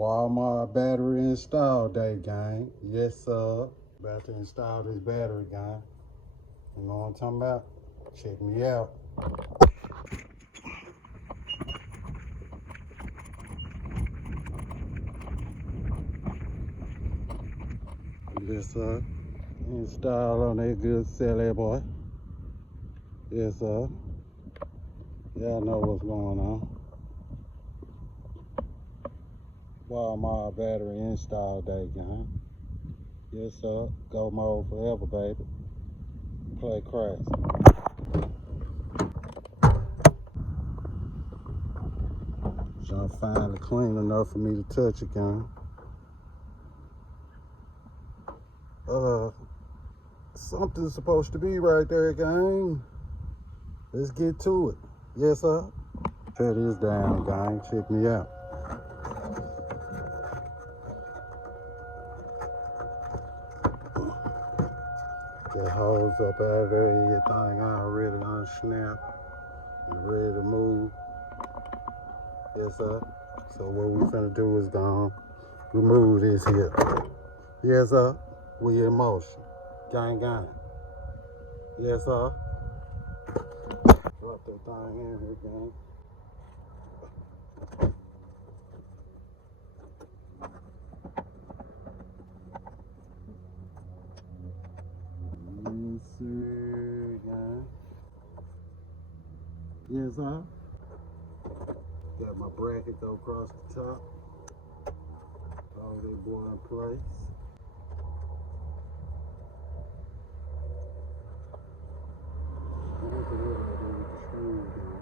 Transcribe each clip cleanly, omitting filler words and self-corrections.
Walmart battery install day, gang. Yes, sir. About to install this battery, gang. You know what I'm talking about? Check me out. Yes, sir. Install on that good celica, boy. Yes, sir. Y'all know what's going on. Walmart battery install day, gang. Yes, sir. Go mode forever, baby. Play crazy. So I'm finally clean enough for me to touch it, gang. Something's supposed to be right there, gang. Let's get to it. Yes, sir. Tear this down, gang. Check me out. That hose up out of there, everything already unsnapped and ready to move. Yes, sir. So what we finna do is remove this here. Yes, sir. We in motion. Gang, gang. Yes, sir. Drop that thing in here, gang. Yes, sir, gang. Yes, sir. Got my bracket go across the top. Hold that boy in place. What the hell I do with the screws, gang?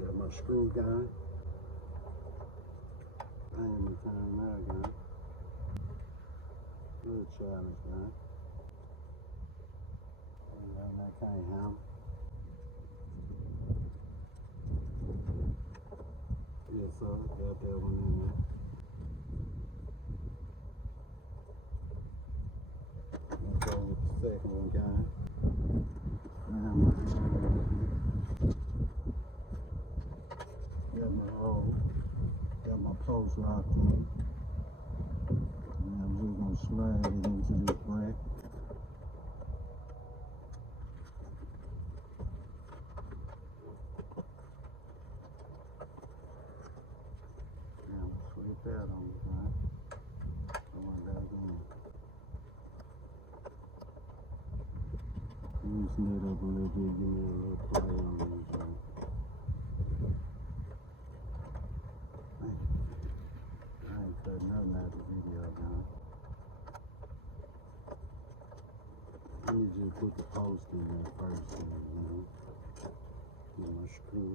Got my screw, gang. I ain't my time now, gang. Good challenge, gang. I can't handle. Yes, sir. Got that one in there. Let's go with the second one, gang. Got my hole. Got my post locked in. Now we're gonna slide it into this bracket. Now flip that on the guy. Going back in. Loosen it up a little bit, give me a little play on this joint. I ain't cutting nothing out of the video, guys. Let me just put the post in there first, you know. Get my screw.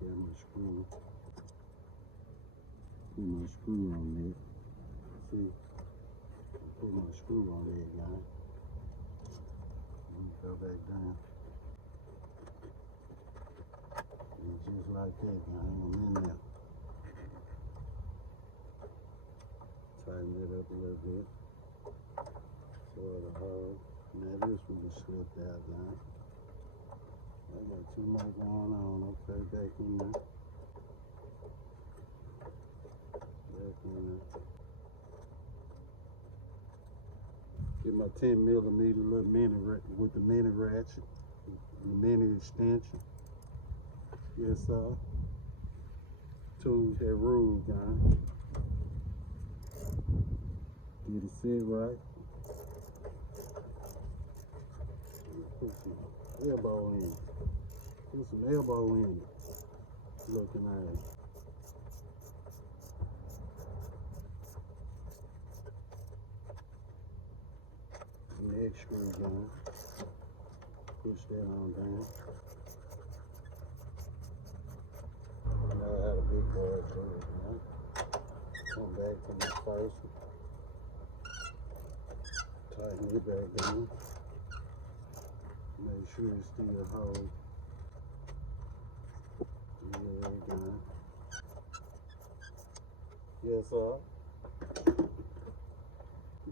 Got my screw. Put my screw on there. See? Put my screw on there, guys. Let me go back down. And just like that, guys. I'm in there. Tighten it up a little bit. For the hole. Now this one just slipped out, guys. I got too much going on. Okay, back in there. Back in there. Get my 10mm little mini with the mini ratchet, the mini extension. Yes, sir. Tools that rule, guys. Get it set right. Put some elbow in it. Put some elbow in it. Looking at it. Next screw down. Push that on down. Now I had a big boy to it, right? Come back to my first one. Tighten it back down. Make sure it still holds. Yeah, down. Yes, sir.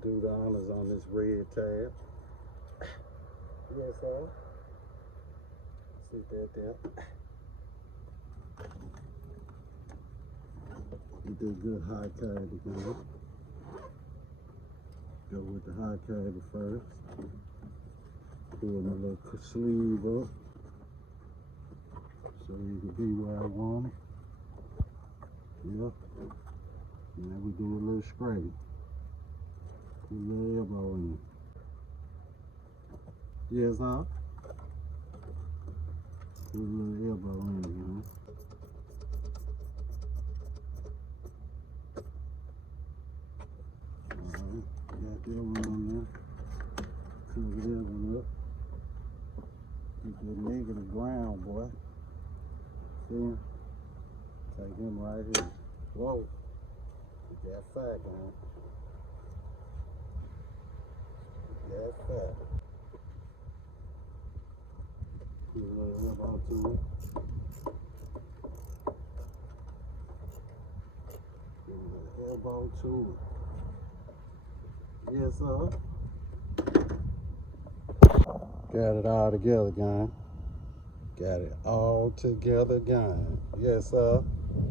Do the honors on this red tab. Yes, sir. Sit that there. Get that good high cable going. Go with the high cable first. Doing a little sleeve up so you can be where I want it. Yep. And then we do a little scrape. Put a little elbow in. Yes, huh? Put a little elbow in, you know. Alright, got that one on there. Cover that one up. Get that leg in the ground, boy. See him? Take him right here. Whoa. Get that fat, man. Get that fat. Put a little elbow to it. Put a little elbow to it. Yes, sir. Got it all together, gang. Got it all together, gang. Yes, sir.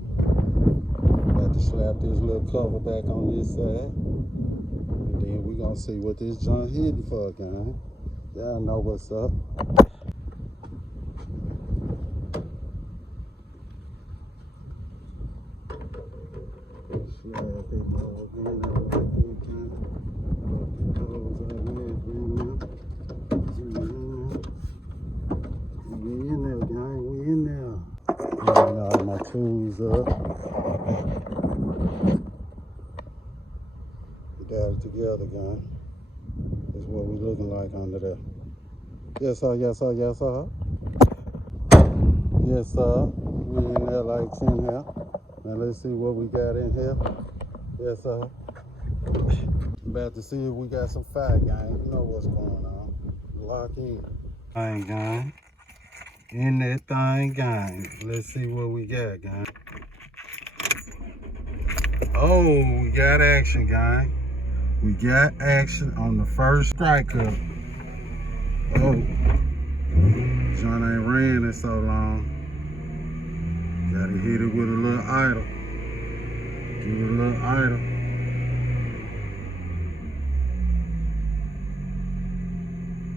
Got to slap this little cover back on this side. And then we gonna see what this joint hitting for, gang. Y'all know what's up. Slap it more again, like that, gang. Put the toes out there, we in there, gang. We in there. Getting all my tools up. We got it together, gang. This is what we looking like under there. Yes, sir. Yes, sir. Yes, sir. Yes, sir. We in there like 10 here. Now let's see what we got in here. Yes, sir. About to see if we got some fire, gang. You know what's going on. Lock in. Thing, gang. In that thing, gang. Let's see what we got, gang. Oh, we got action, gang. We got action on the first strike up. Oh, John ain't ran in so long. Gotta hit it with a little idle. Give it a little idle.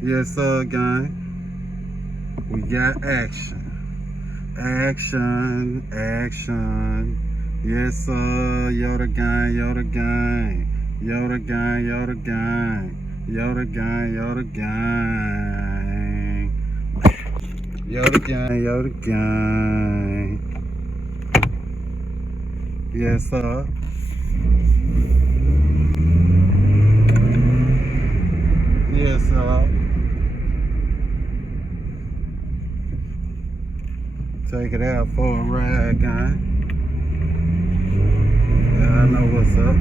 Yes, sir, gang. We got action. Action, action. Yes, sir. Yo, the gang, yo, the gang. Yo, the gang, yo, the gang. Yo, the gang, yo, the gang. Yo, the gang, yo, the gang. Yes, sir. Yes, sir. Take it out for a ride, guy. Yeah, I know what's up.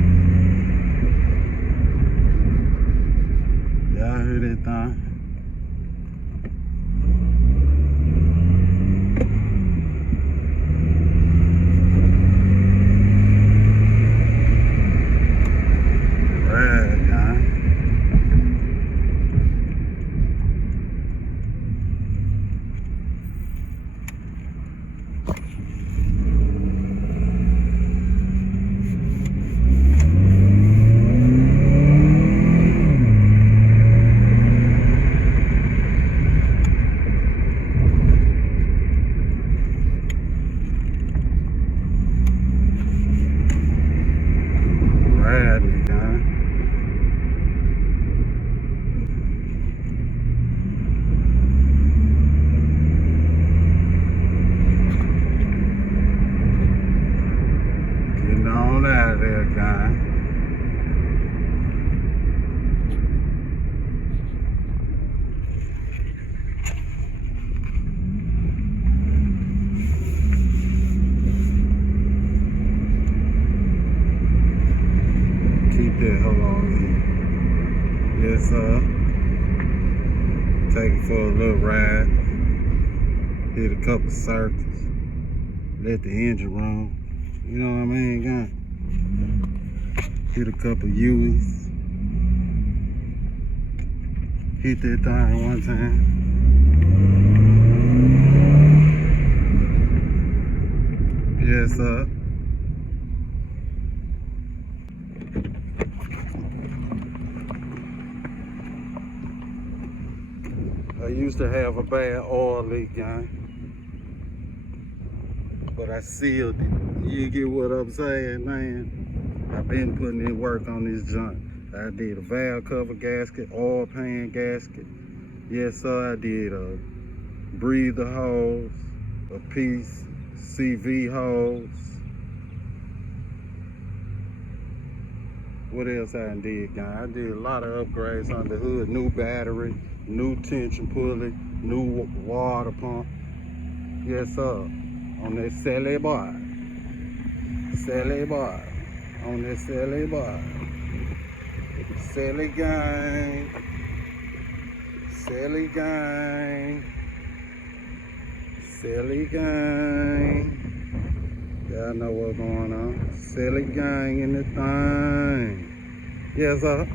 Yeah, I heard that thing. Ride, guy. Yes, take it for a little ride. Hit a couple circles. Let the engine run. You know what I mean, guy? Hit a couple U's. Hit that thing one time. Yes, sir. I used to have a bad oil leak, gang, but I sealed it. You get what I'm saying, man? I've been putting in work on this junk. I did a valve cover gasket, oil pan gasket. Yes, sir, I did a breather hose, a piece CV hose. What else I did, gang? I did a lot of upgrades on the hood. New battery, new tension pulley, new water pump. Yes, sir. On that celly bar. Celly bar. On that celly bar. Celly gang. Celly gang. Celly gang. Y'all know what's going on. Celly gang in the thing. Yes, sir.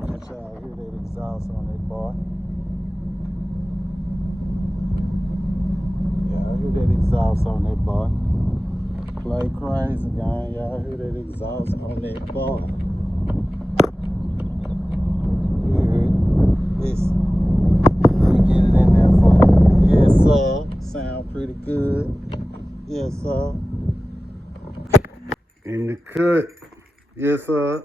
Let y'all hear that exhaust on that bar. Y'all hear that exhaust on that bar. Play crazy, gang. Y'all hear that exhaust on that bar. You hear it? Listen. Let me get it in there for you. Yes, sir. Sound pretty good. Yes, sir. In the cut. Yes, sir.